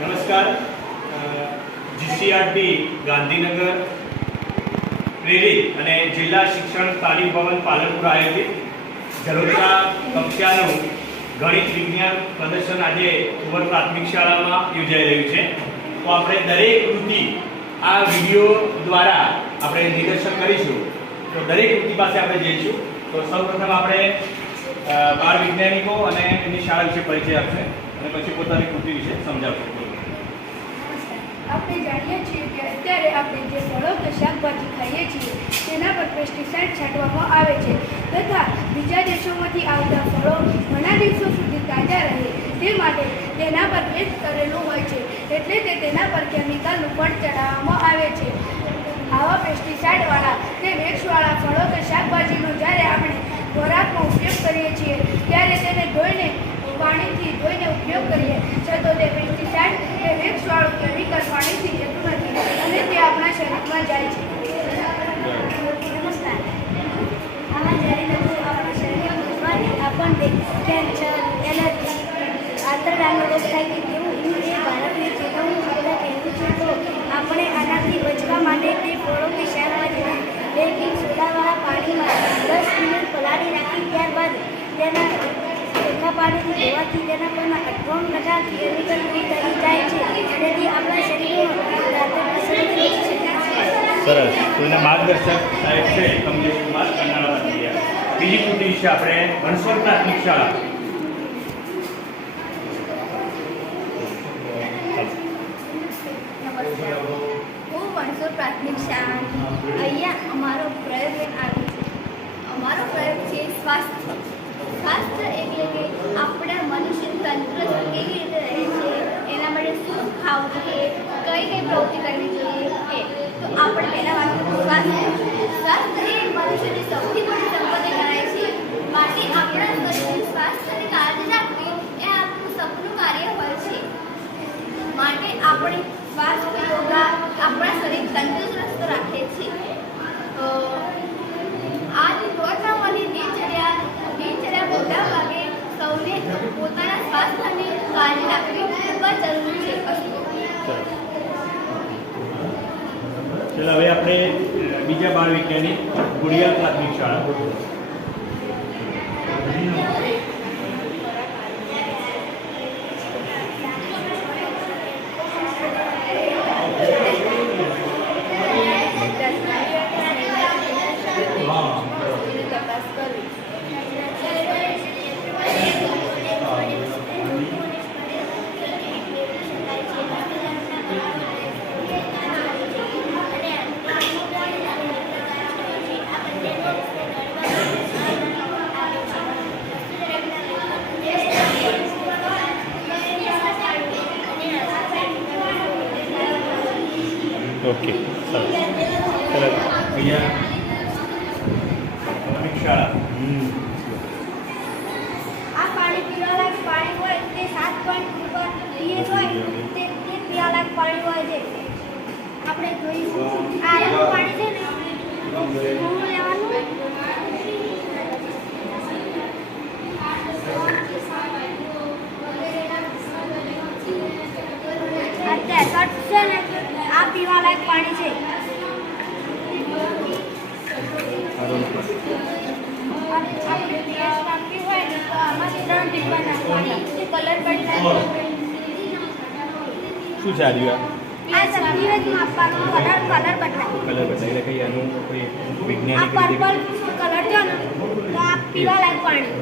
નમસ્કાર. જીસીઆરટી ગાંધીનગર પ્રેરિત અને જિલ્લા શિક્ષણ તાલીમ ભવન પાલનપુર આયોજિત જલોત્રા કક્ષાનું ગણિત વિજ્ઞાન પ્રદર્શન આજે ઉમર પ્રાથમિક શાળામાં યોજાઈ રહ્યું છે. તો આપણે દરેક કૃતિ આ વીડિયો દ્વારા આપણે નિદર્શન કરીશું. તો દરેક કૃતિ પાસે આપણે જઈશું. તો સૌપ્રથમ આપણે બાળ વૈજ્ઞાનિકો અને એમની શાળા વિશે પરિચય આપશે અને પછી પોતાની કૃતિ વિશે સમજાવશે. આપણે જાણીએ છીએ કે અત્યારે આપણે જે ફળો કે શાકભાજી ખાઈએ છીએ, તેના પર પેસ્ટિસાઇડ છાંટવામાં આવે છે તથા બીજા દેશોમાંથી આવતા ફળો ઘણા દિવસો સુધી તાજા રહે, તે માટે તેના પર પેસ્ટ કરેલું હોય છે, એટલે તે તેના પર કેમિકલનું પણ ચડાવવામાં આવે છે. આવા પેસ્ટિસાઇડવાળા તે વેક્સવાળા ફળો કે શાકભાજીનો જ્યારે આપણે ખોરાકનો ઉપયોગ કરીએ છીએ, ત્યારે તેને ધોઈને પાણીથી ધોઈને ઉપયોગ કરીએ. છતાં તે પેસ્ટિસાઇડ કે વૃક્ષવાળું કેમિકલ પાણીથી જતું નથી. અને તે આપણા શરીરમાં જાય છે. આપણને કેન્સર એલર્જી આંતરડાનો થાય કે એવું એ ભારતની ચેતવણી કહેવું છે તો આપણે આનાથી બચવા માટે તે ફળો કે શાકભાજીને બેકિંગ સોડાવાળા પાણીમાં દસ મિનિટ પલાળી રાખી, ત્યારબાદ તેના ચોખ્ખા પાણીથી ધોવાથી તેના પરના અઠ્ઠાવન ટકા કેમિકલ ફ્રી થઈ જાય છે. તેથી આપણા શરીરમાં સરસ. તો એના માર્ગદર્શક સાહેબ છે તમને વાત કરનારા બીજી કૃતિ વિશે આપણે ભણસોર પ્રાથમિક શાળા. હું વણસોર પ્રાથમિક શાળા. અહીંયા અમારો પ્રયોગ લઈને આવી છું અમારો પ્રયોગ છે સ્વાસ્થ્ય સ્વાસ્થ્ય એટલે કે આપણા મનુષ્ય તંત્ર કેવી રીતે રહે છે એના માટે શું ખાવું જોઈએ કઈ કઈ પ્રવૃત્તિ કરવી જોઈએ? તો આપણે પહેલાં વાત કરીએ સ્વાસ્થ્ય. એ મનુષ્યની સૌથી મોટી સંપત્તિ ગણાય છે. માટે આપણા શરીરની સ્વાસ્થ્યની કાળજી રાખવી એ આપણું સપનું કાર્ય હોય છે. માટે આપણે સ્વાસ્થ્ય, યોગા આપણા શરીર તંદુરસ્ત રાખે છે. આજ આ રોજનામાની દિનચર્યા દિનચર્યા મોટા ભાગે સૌને પોતાના સ્વાસ્થ્યની કાળજી રાખવી ખૂબ જ જરૂરી છે અસ્તુ. ચાલો હવે આપણે અ, બીજા બાળ વૈજ્ઞાનિક ગુડિયા પ્રાથમિક શાળા હા તપાસ કરવી ઓકે સરસ ચાલો અહીંયા પ્રાથમિક શાળા હમ આ પાણી પીવાલાયક પાણી હોય તે સાત પોઈન્ટ પીએચ હોય તે તે પીવાલાયક પાણી હોય છે. આપણે આ એવું પાણી છે ને હું લેવાનું. આ પીવાલાયક પાણી છે. આપણે ગેસ નાખવી હોય ને તો આમાં ત્રણ ટીપા નાખવાના કલર પડી શું છે આ આ માપવાનો કલર કલર બદલાય. કલર બદલાય એટલે કઈ આનું કોઈ આ પર્પલ કલર છે ને તો આ પીવા લાયક પાણી.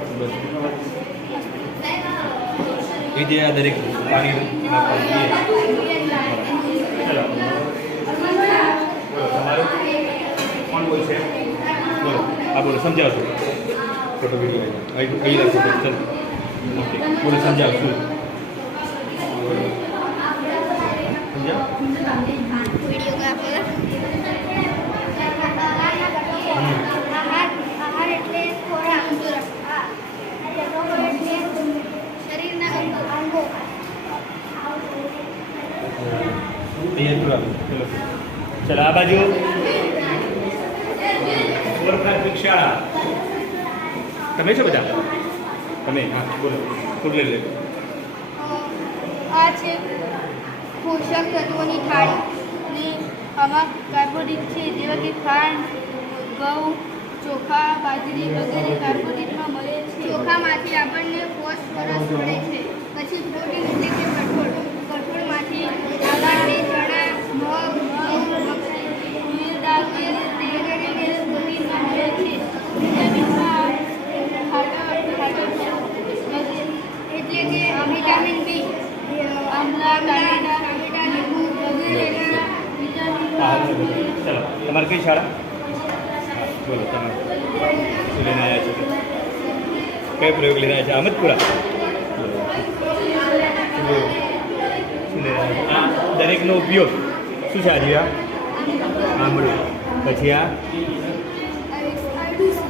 એ જે આ દરેક પાણી નાખવાનું એ. ચાલો બોલો આ બોલો. હા બોલો સમજાવશો ફોટો વીડિયો અહીં અહીં રાખો તો ચાલો ઓકે બોલો સમજાવશું સમજાવ વિડીયોગ્રાફર હમ. આહાર આહાર એટલે ખોરાક આ રોગો જમે છે બધા? તમે, હા, બોલો. ફૂડ લઈ લેજો આ છે પોષક તત્વોની થાળી. ને આમાં કાર્બોદિત છે, જેવા કે ખાંડ, ઘઉં, ચોખા, બાજરી વગેરે કાર્બોદિતમાં મળે છે. ચોખામાંથી આપણને ફોસ્ફરસ મળે છે. પછી પ્રોટીન એટલે કે કઠોળ. કઠોળમાંથી આપણને ચણા, મગ વિટામિન બી. આમલા ટામેટા લીંબુ વગેરે ચલો તમારે કઈ શાળા? બોલો તમે શું લઈને આવ્યા છો? કઈ પ્રયોગ લઈને આવ્યા છે? અહમદપુરા? આ દરેકનો ઉપયોગ શું છે આજે? આ આમળું. પછી આ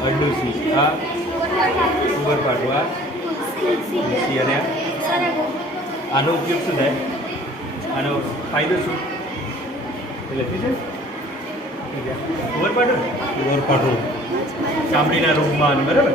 અડુસી. આ સુગર પાટું આ અને આ આનો ઉપયોગ શું થાય? આનો ફાયદો શું? એ લખ્યું છે? ઓવર પાટો ઓવર પાટો ચામડીના રોગમાં બરાબર?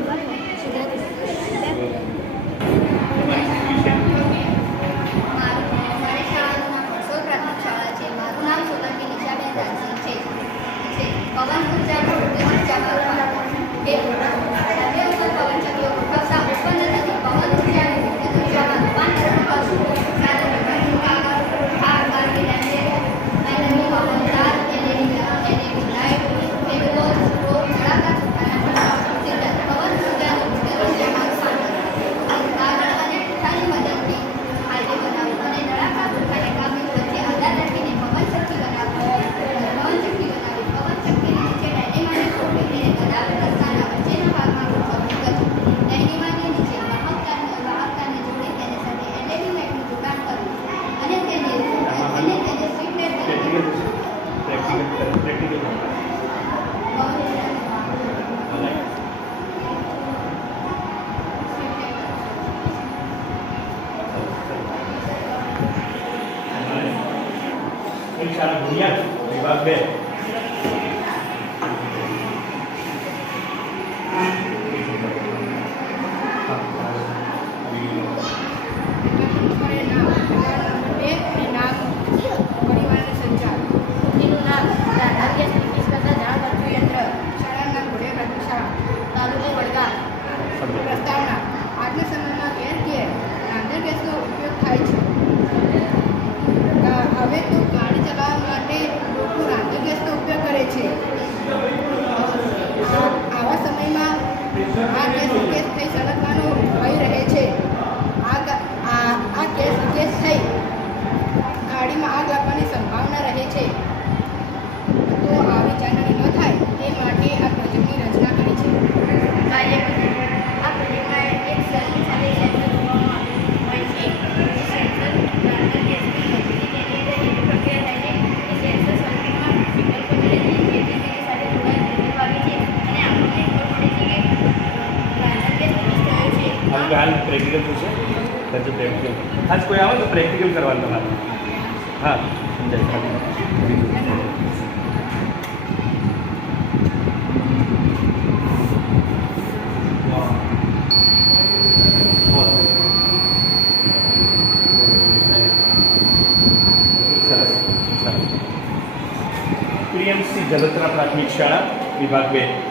Krimsi jalur kereta api Jawa di.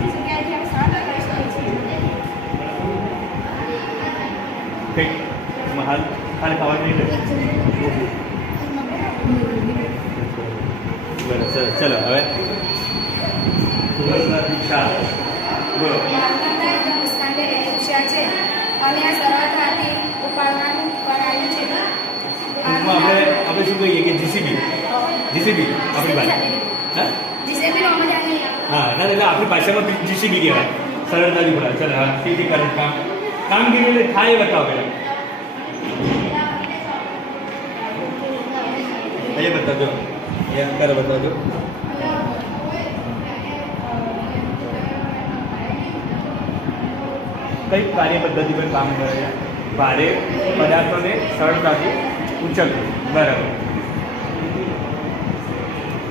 ખાલી ખાવાની રીતે ચલો હવે. બોલો. આપણે આપણે શું કહીએ કે જીસીબી જીસીબી આપણી ભાષા. હા? ના એટલે આપણી ભાષામાં જીસીબી કહેવાય. સરળતાથી બોલાવે ચાલો હા સીધી કરે કામ કામગીરી એટલે થાય બતાવો પહેલાં. બતાવો પેલા એ બતાવજો અહીંયા કરે બતાવજો કઈ કાર્ય પદ્ધતિ પર કામ કરે છે ભારે પદાર્થોને સરળતાથી ઉચકવું બરાબર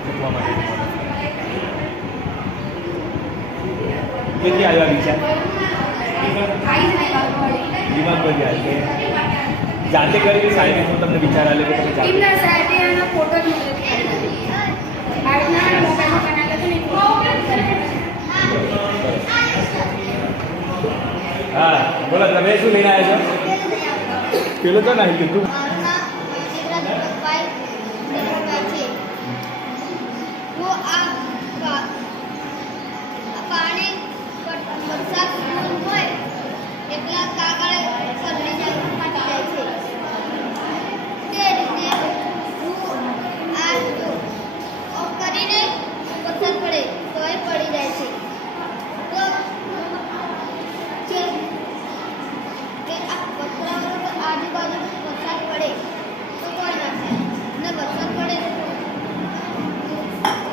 ચૂકવા માટે કેટલી આવ્યા વિચાર દિમાગ પર જાય કે જાતે કરી સાહેબ તમને વિચાર આવે કે તમે જાતે આનો ફોટો જ મોકલ્યો આજના મોબાઈલમાં બનાવેલો હતો ને હા બોલો તમે શું લઈને આવ્યા છો? પેલો તો નાખી કીધું મારું નામ ચિત્રા દીપકભાઈ દીપકભાઈ છે હું આ પા- આ પાણી વ- વરસાદ ફૂલ હોય એટલા કાગળ સગડી જાય ફાટી જાય છે તે રીતે હું આ જો ઓફ કરીને વરસાદ પડે તો એ પડી જાય છે તો છે કે આ પથરાઓ પર આજુબાજુ વરસાદ પડે તો કોઈ ના થાય ને વરસાદ પડે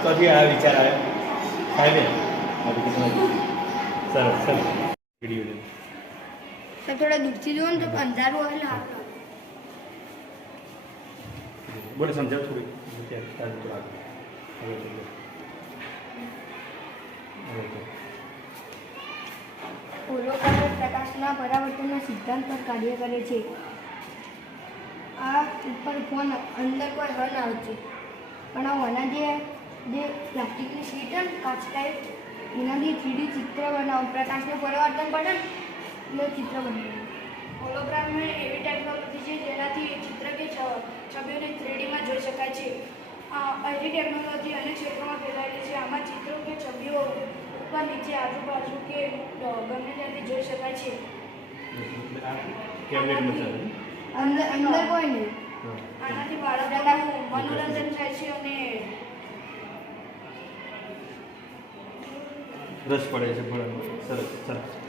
કથી આ વિચાર આવ્યો સાહેબે સરસ સરસ વીડિયો સાહેબ થોડા દૂરથી જુઓ ને તો અંધારું હોય એટલે હાથ બોલે, સમજાવ થોડી પ્રકાશના પરાવર્તનના સિદ્ધાંત પર કાર્ય કરે છે. આ ઉપર ફોન અંદર કોઈ હર્ન આવે છે. પણ આ વના જે જે પ્લાસ્ટિકની શીટ કાચ ટાઈપ એનાથી થ્રીડી ચિત્ર બનાવો, પ્રકાશનું પરિવર્તન પડે ને ચિત્ર બનાવવું હોલોગ્રામ એવી ટેકનોલોજી છે જેનાથી ચિત્ર કે છબીઓને થ્રીડીમાં જોઈ શકાય છે. આ અહીંની ટેકનોલોજી અનેક ક્ષેત્રોમાં ફેલાયેલી છે. આમાં ચિત્રો કે છબીઓ ઉપર નીચે આજુબાજુ કે ગમે ત્યાંથી જોઈ શકાય છે. કેબિનેટમાં ચાલે ને? અંદર અંદર કોઈ નહીં. આનાથી બાળકોનું મનોરંજન થાય છે અને રસ પડે છે ભણવામાં. સરસ સરસ.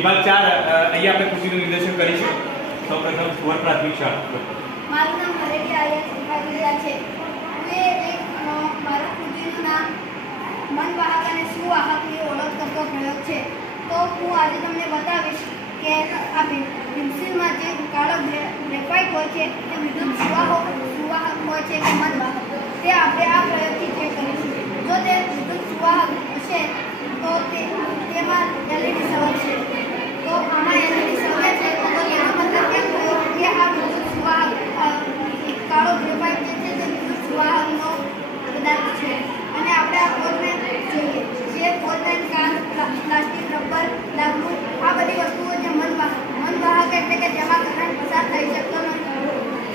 વિભાગ ચાર અહીંયા આપણે કૃતિનું નિર્દેશન કરીશું. સૌપ્રથમ સુવર પ્રાથમિક શાળા. મારું નામ આર્ય શીખાવી છે. હું એક મારું કૃતિનું નામ મનવાહક અને સુવાહકની ઓળખ કરતો પ્રયોગ છે. તો હું આજે તમને બતાવીશ કે આ પેન્સિલમાં જે કાળો ગ્રે- ગ્રેફાઇટ હોય છે, તે વિદ્યુત સુવાહક સુવાહક હોય છે કે મનવાહક તે આપણે આ પ્રયોગથી ચેક જો તે વિદ્યુત સુવાહક હશે, તો તે, તેમાં એલઈડી સવર છે. પ્લાસ્ટિક રબર લાકડું આ બધી વસ્તુઓ જે મનવાહક મનવાહક એટલે કે જેમાં કરંટ પસાર થઈ શકતો નથી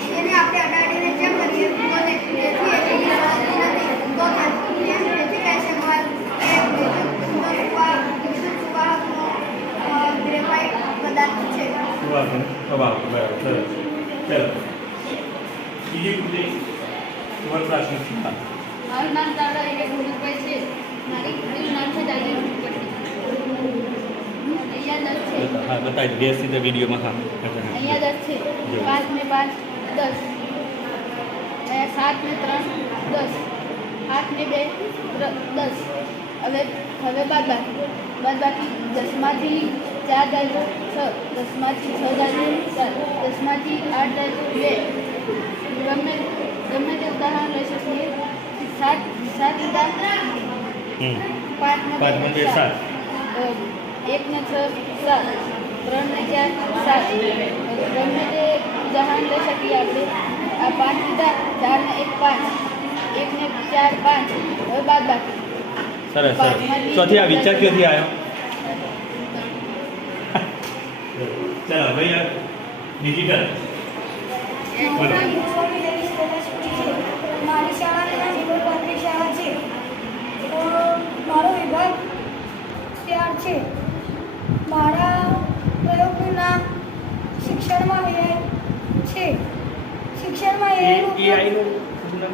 તેને આપણે અડાડીને ચેક કરીએ તો તે તેથી એલઈડી સળગતી નથી તો તે તેમ તેથી કહી શકાય કે વિદ્યુત સુવાહક વિદ્યુત સુવાહકનો અ, ગ્રેફાઇટ પદાર્થ છે સુવાહ સ્વભાવ બરાબર સરસ ચલો બીજી કૃતિ સુવર પ્રાથમિક શાળા મારું નામ ચાવડા એટલે ગુરુભાઈ છે મારી કૃતિનું નામ છે દાદી પટ્ટી અહીંયા દસ છે હા બતાવી દો વ્યવસ્થિત વિડીયોમાં હા અહીંયા દસ છે પાંચ ને પાંચ દસ અહીંયા સાત ને ત્રણ દસ આઠ ને બે ત્ર- દસ હવે હવે બાદ બાકી બાદ બાકી દસમાંથી ચાર દાજો છ દસમાંથી છ દાજો ચાર દસમાંથી આઠ દાજો બે ગમે ગમે તે ઉદાહરણ લઈ શકીએ સાત સાત ઉદાહરણ હમ પાંચ ને બે સાત. એક ને છ સાત. ત્રણ ને ચાર સાત. ગમે તે ઉદાહરણ લઈ શકીએ આપણે આ પાંચ લીધા ચાર ને એક પાંચ. એક ને ચાર પાંચ. હવે બાદ બાકી. સરસ સરસ. ચોથી આ વિચાર ક્યાંથી આવ્યો? ચલો ભાઈ ડિજિટલ છે. મારા પ્રયોગનું નામ શિક્ષણમાં એઆઈ છે. શિક્ષણમાં એઆઈનું પૂરું નામ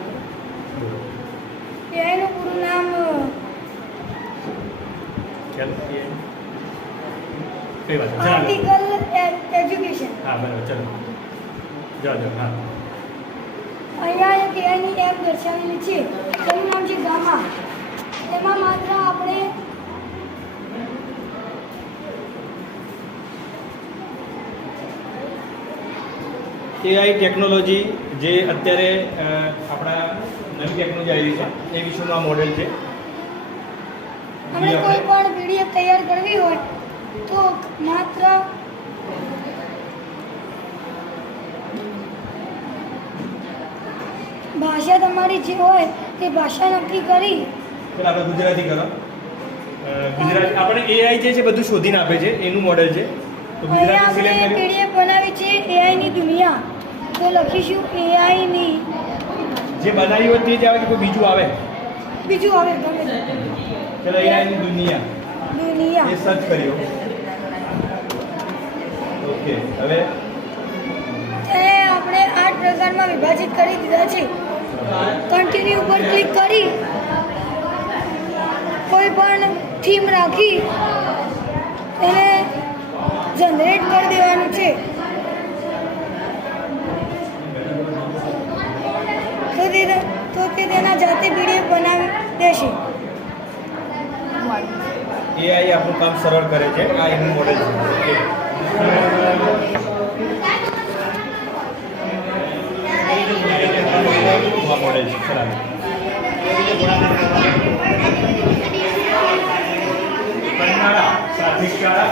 એઆઈનું પૂરું નામ આર્ટિકલ એજ્યુકેશન હા બરાબર. ચલો. જાઓ જાઓ. હા. અહીંયા એક એઆઈની એપ દર્શાવેલી છે. તેનું નામ છે ગામા. તેમાં માત્ર આપણે એઆઈ ટેકનોલોજી જે અત્યારે આપણા નવી ટેકનોલોજી આવી છે એ વિશેનું આ મોડેલ છે આપણે કોઈ પણ પીડીએફ તૈયાર કરવી હોય તો માત્ર ભાષા તમારી જે હોય તે ભાષા નક્કી કરી. પણ આપણે ગુજરાતી કરો. ગુજરાત આપણે એઆઈ જે છે બધું શોધીને આપે છે એનું મોડેલ છે. તો ગુજરાતી સિલેક્ટ કર્યું. પીડીએફ બનાવી છે એઆઈની દુનિયા. તો લખીશું એઆઈની જે બનાવી હોય તે જ આવે કે કોઈ બીજું આવે? બીજું આવે ગમે તે. ચાલો એઆઈની દુનિયા. દુનિયા. એ સર્ચ કર્યો ઓકે હવે? તેને આપણે આઠ પ્રકારમાં વિભાજિત કરી દીધા છે. કન્ટિન્યુ ઉપર ક્લિક કરી. કોઈ પણ થીમ રાખી. એને જનરેટ કરી દેવાનું છે તો તે તો તે તેના જાતે પીડીએફ બનાવી દેશે એઆઈ આપણું કામ સરળ કરે છે આ એનું મોડેલ છે ઓકે આ મોડેલ છે ચલાવો કરનાળા પ્રાથમિક શાળા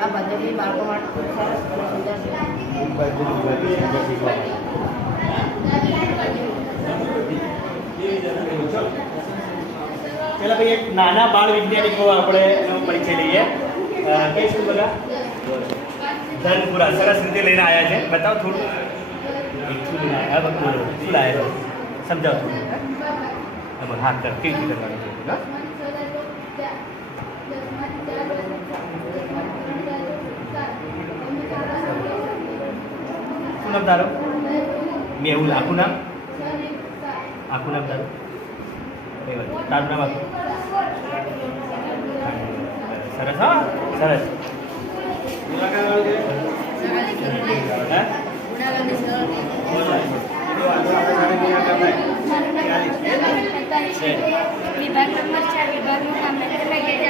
આ પદ્ધતિ બાળકો માટે ખૂબ સરસ સુંદર છે ભાઈ એક નાના બાળ વૈજ્ઞાનિકો આપણે પરિચય લઈએ. કે શું બધા? ધનપુરા. સરસ રીતે લઈને આવ્યા છે. બતાવો થોડું. શું લાવ્યા સમજાવો થોડું હા, કર કેવી રીતે કરવાનું છે? શું નામ તારું મેહુલ આખું નામ આખું નામ તારું? તારું નામ આખું સરસ હા સરસ હે? છે. વિભાગ નંબર વિભાગનું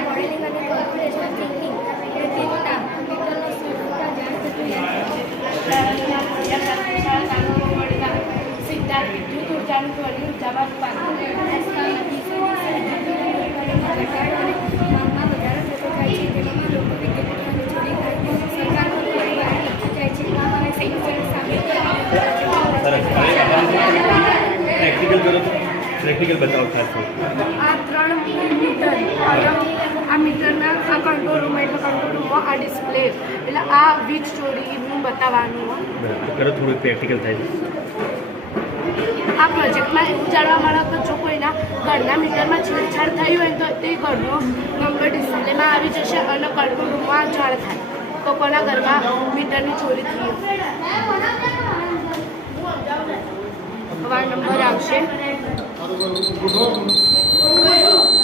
મોડેલિંગ અને નામ મીટરનો સ્વરૂપમાં જાણ થતું સિદ્ધાર્થ વિદ્યુત ઉર્જાનું વળી ઉર્જામાં આજકાલ માંગમાં વધારો થતો થાય છે તેમાં લોકો વિદ્યુત ચોરી કરી સરકાર જાય છે કામ અને સંયુક્ત સામે સરસ પ્રેક્ટિકલ કરો તો પ્રેક્ટિકલ બતાવો ખાસ આ ત્રણ મીટર આ મીટરના આ કંટ્રોલ રૂમ એટલે કંટ્રોલ રૂમમાં આ ડિસ્પ્લે એટલે આ વીજ ચોરીનું બતાવવાનું કરો થોડું પ્રેક્ટિકલ થાય આ પ્રોજેક્ટમાં એવું જાણવા મળે તો જો કોઈના ઘરના મીટરમાં છેડછાડ થઈ હોય તો તે ઘરનો નંબર ડિસ્પ્લેમાં આવી જશે અને કંટ્રોલ રૂમમાં જાણ થાય. તો કોના ઘરમાં મીટરની ચોરી થઈ હવે નંબર આવશે.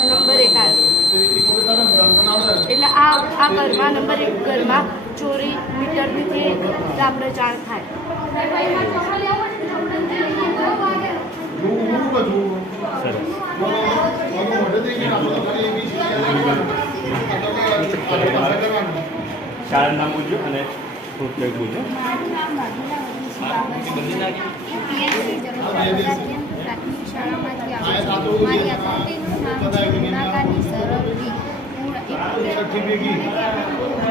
નંબર એક આવ્યો એટલે આ આ ઘરમાં નંબર એક ઘરમાં ચોરી મીટરની થઈ આપણે જાણ થાય. શાળાનું નામ બોલજો અને બોલજો પ્રાથમિક શાળામાંથી આવું છું મારી આ કંપનીનું છે ગુણાકારની સરળ હું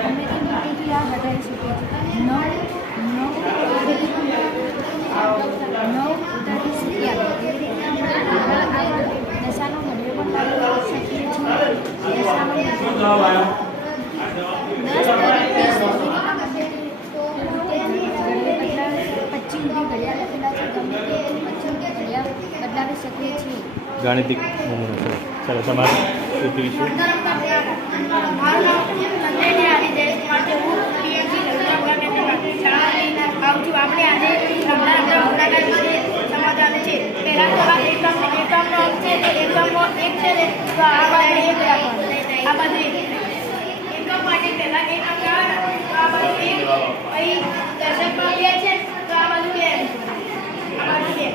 અમે તેની ડિગ્રી આ હટાવી શકીએ નવ નવ ઉદાહરણ શીખ્યા એવી રીતે આપણે દશાનો મૂલ્ય પણ શકીએ છીએ દશાનો આજે શકીએ માટે હું નમૂનો છે ચાલો તમારે આવું છું આપણે આજે છે પહેલા તો આ એકમ એકમનો અંક છે તો એકમનો એક છે ને તો આ બાજુ એક રાખવાનું આ બાજુ એકમ માટે પહેલા એક અંક તો આ બાજુ એક અહીં દશકમાં બે છે તો આ બાજુ બે આ બાજુ બે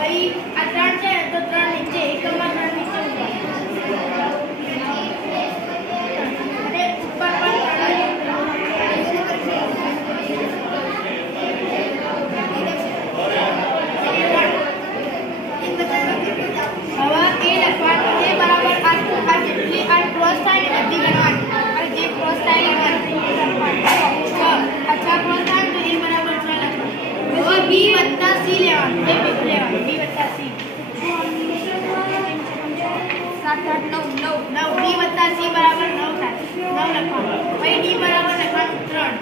અહીં આ ત્રણ છે તો ત્રણ નીચે એકમમાં ત્રણ નીચે ઊભા. અને ઉપર પણ હવે એ લખવાનું તે બરાબર આ આ જેટલી આ ક્રોસ થાય ને બધી ગણવાની અને જે ક્રોસ થાય એ ગણવાની. છ આ છ ક્રોસ થાય ને તો એ બરાબર છ લખવાનું હવે બી વત્તા સી લેવાનું એ બીજું લેવાનું બી વત્તા સી સાત આઠ નવ નવ નવ ડી વત્તા સી બરાબર નવ થાય નવ લખવાનું પછી ડી ત્રણ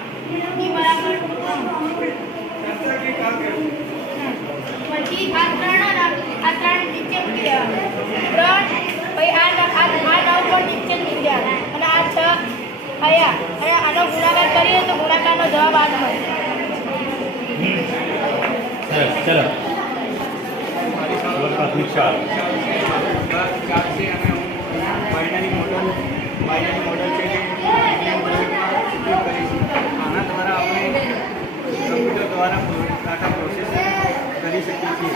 પછી આ ત્રણ આ ત્રણ નીચે મૂકી ત્રણ પછી આ આ નવ પણ નીચે મૂકી અને આ છ અહીંયા આનો ગુણાકાર કરીએ તો ગુણાકારનો જવાબ આ મળે મોડલ બાયનરી મોડલ છે જે વિજ્ઞાન પ્રોજેક્ટમાં ઉપયોગ કરીશું આના દ્વારા આપણે કમ્પ્યુટર દ્વારા ટાટા પ્રોસેસ કરી શકીએ છીએ.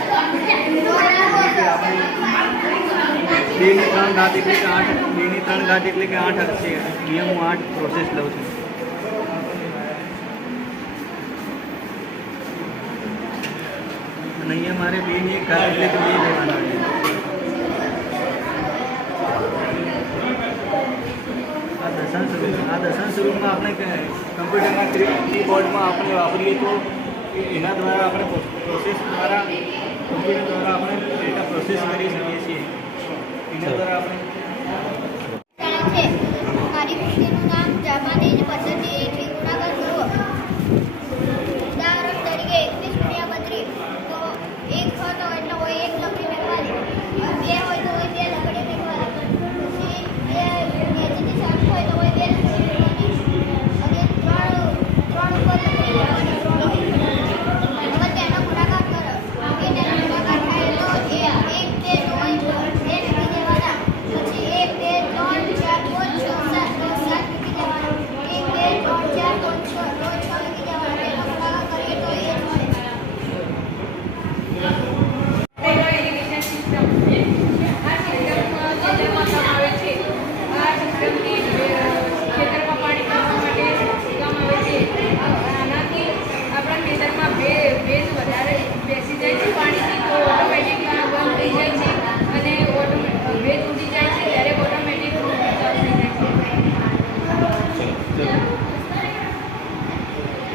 આપણે બેની ત્રણ ઘાત એટલે કે આઠ બેની ત્રણ ઘાત એટલે કે આઠ છે નિયમ હું આઠ પ્રોસેસ લઉં છું. અને અહીંયા મારે બેની એક ઘાત એટલે કે બે લેવાના છે. આ દશાંશ રૂપમાં આપણે કમ્પ્યુટરના કી- કીબોર્ડમાં આપણે વાપરીએ તો એના દ્વારા આપણે પ્રોસેસ દ્વારા કમ્પ્યુટર દ્વારા આપણે ડેટા પ્રોસેસ કરી શકીએ છીએ. એના દ્વારા આપણે છે મારી પુસ્તકનું નામ જાપાનીઝ પદ્ધતિથી ગુણાકાર કરવો ઉદાહરણ તરીકે એકવીસ ગુણ્યા બત્રીસ તો એક હોય તો એટલે હોય એક લકડી મેળવાની બે હોય તો હોય બે લકડી મેળવાની પછી બે નેચેની સાઈડ હોય તો હોય બે લકડી મેળવાની અને ત્રણ ત્રણ ઉપર લકડી મેળવાની હવે તેનો ગુણાકાર કરો એ તેનો ગુણાકાર થાય તો એ એક બે હોય તો બે લખી દેવાના પછી એક બે ત્રણ ચાર પાંચ છ સાત તો સાત લખી દેવાના એક બે ત્રણ ચાર પાંચ છ તો છ લખી દેવાના તેનો ગુણાકાર કરીએ તો એ જ મળે એજ્યુકેશન સિસ્ટમ છે આ સિસ્ટમમાં જે જે વાપરવામાં આવે છે આ સિસ્ટમથી ખેતરમાં પાણી કાઢવા માટે કામ આવે છે આનાથી આપણા ખેતરમાં ભે ભેજ વધારે બેસી જાય છે પાણીથી તો ઓટોમેટિક બંધ થઈ જાય છે અને ઓટોમેટિક ભેજ ઉડી જાય છે ત્યારે ઓટોમેટિક ચાલુ થઈ જાય છે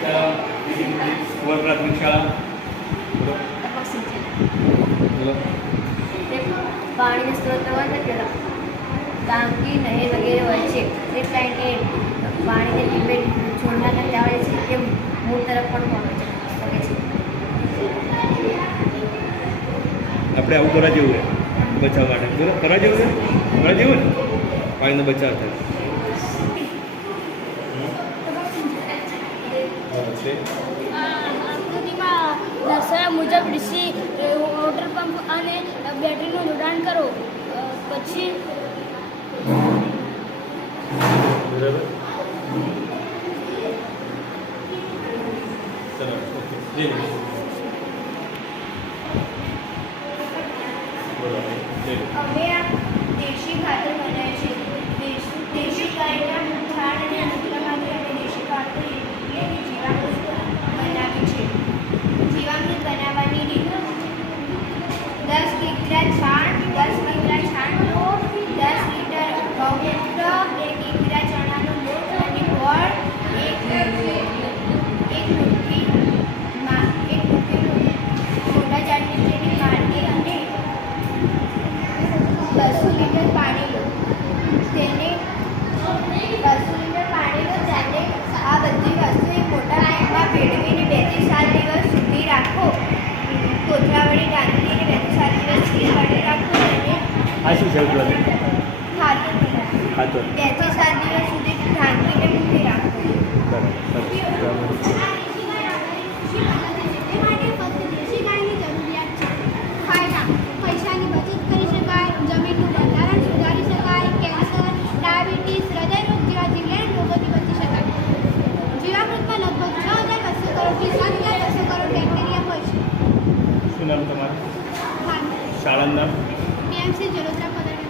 ચલો કુંવર પ્રાથમિક શાળા બોલો પાણીના સ્ત્રોત હોવાના પેલા ટાંકી નહેર વગેરે હોય છે તે ટાઈમે પાણીને ટીપે છોડના કરતા આવે છે તે મૂળ તરફ પણ પહોંચે શકે છે આપણે આવું કરવા જેવું છે. બચાવ માટે. બરાબર કરવા જેવું છે? કરવા જેવું ને પાણીનો બચાવ થાય. દર્શાવ્યા મુજબ ડીસી વોટર પંપ અને બેટરીનું જોડાણ કરો. પછી બરાબર. અમે આ દેશી ખાતર બનાવીએ છીએ. દેશી ગાયના છાણ અને અનુકૂળમાંથી અમે દેશી ખાતર એટલે કે જીવામૃત બનાવીએ છીએ બનાવવાની રીત? દસ કિગ્રા છાણ, દસ કિગ્રા બસો લીટર પાણી લો. તેને બસો લીટર પાણી લો ત્યારે આ બધી વસ્તુ એક મોટા પેનમાં ભેળવીને બેથી સાત દિવસ સુધી રાખો. કોથળા વડે બેથી સાત દિવસ સુધી રાખો અને આ શું છે ઉજવણી બેથી સાત દિવસ સુધી ઢાંકીને મૂકી રાખો. બરાબર સરસ તે માટે ફક્ત દેશી ગાયની જરૂરિયાત છે ફાયદા પૈસાની બચત કરી શકાય જમીનનું બંધારણ સુધારી શકાય કેન્સર ડાયાબિટીસ હૃદયરોગ જેવા જીવલેણ રોગોથી બચી શકાય જીવામૃતમાં લગભગ છ હજાર બસો કરોડથી સાત હજાર બસો કરોડ બેક્ટેરિયા હોય છે શું નામ તમારું શાળાનું નામ ટીએમસી જલોત્રા પદાર્થ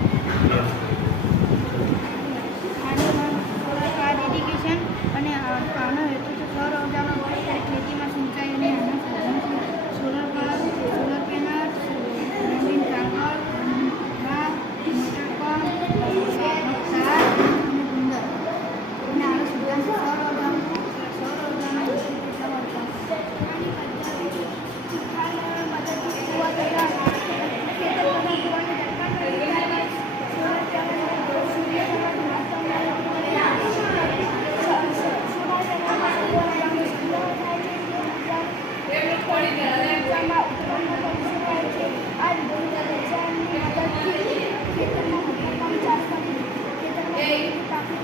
સોલર પાવર ઇરિગેશન અને આનો હેતુ છે સૌર ઉર્જાનો ઉપયોગ કરી ખેતીમાં સિંચાઈ અને અન્ય સાધનો છે સોલર પાવર સોલર પેનલ રંગીન કાગળ બાગ મોટર પંપ તાર અને ગુંદર અને આનો સિદ્ધાંત છે સૌર ઉર્જાનો સૌર ઉર્જાનો ઉપયોગ કેટલા સરસ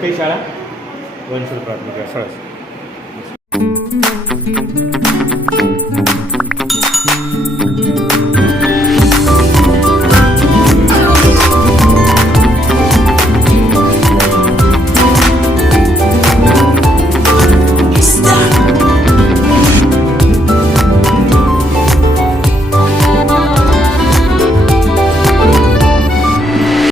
કઈ શાળા વંશુલ પ્રાથમિક સરસ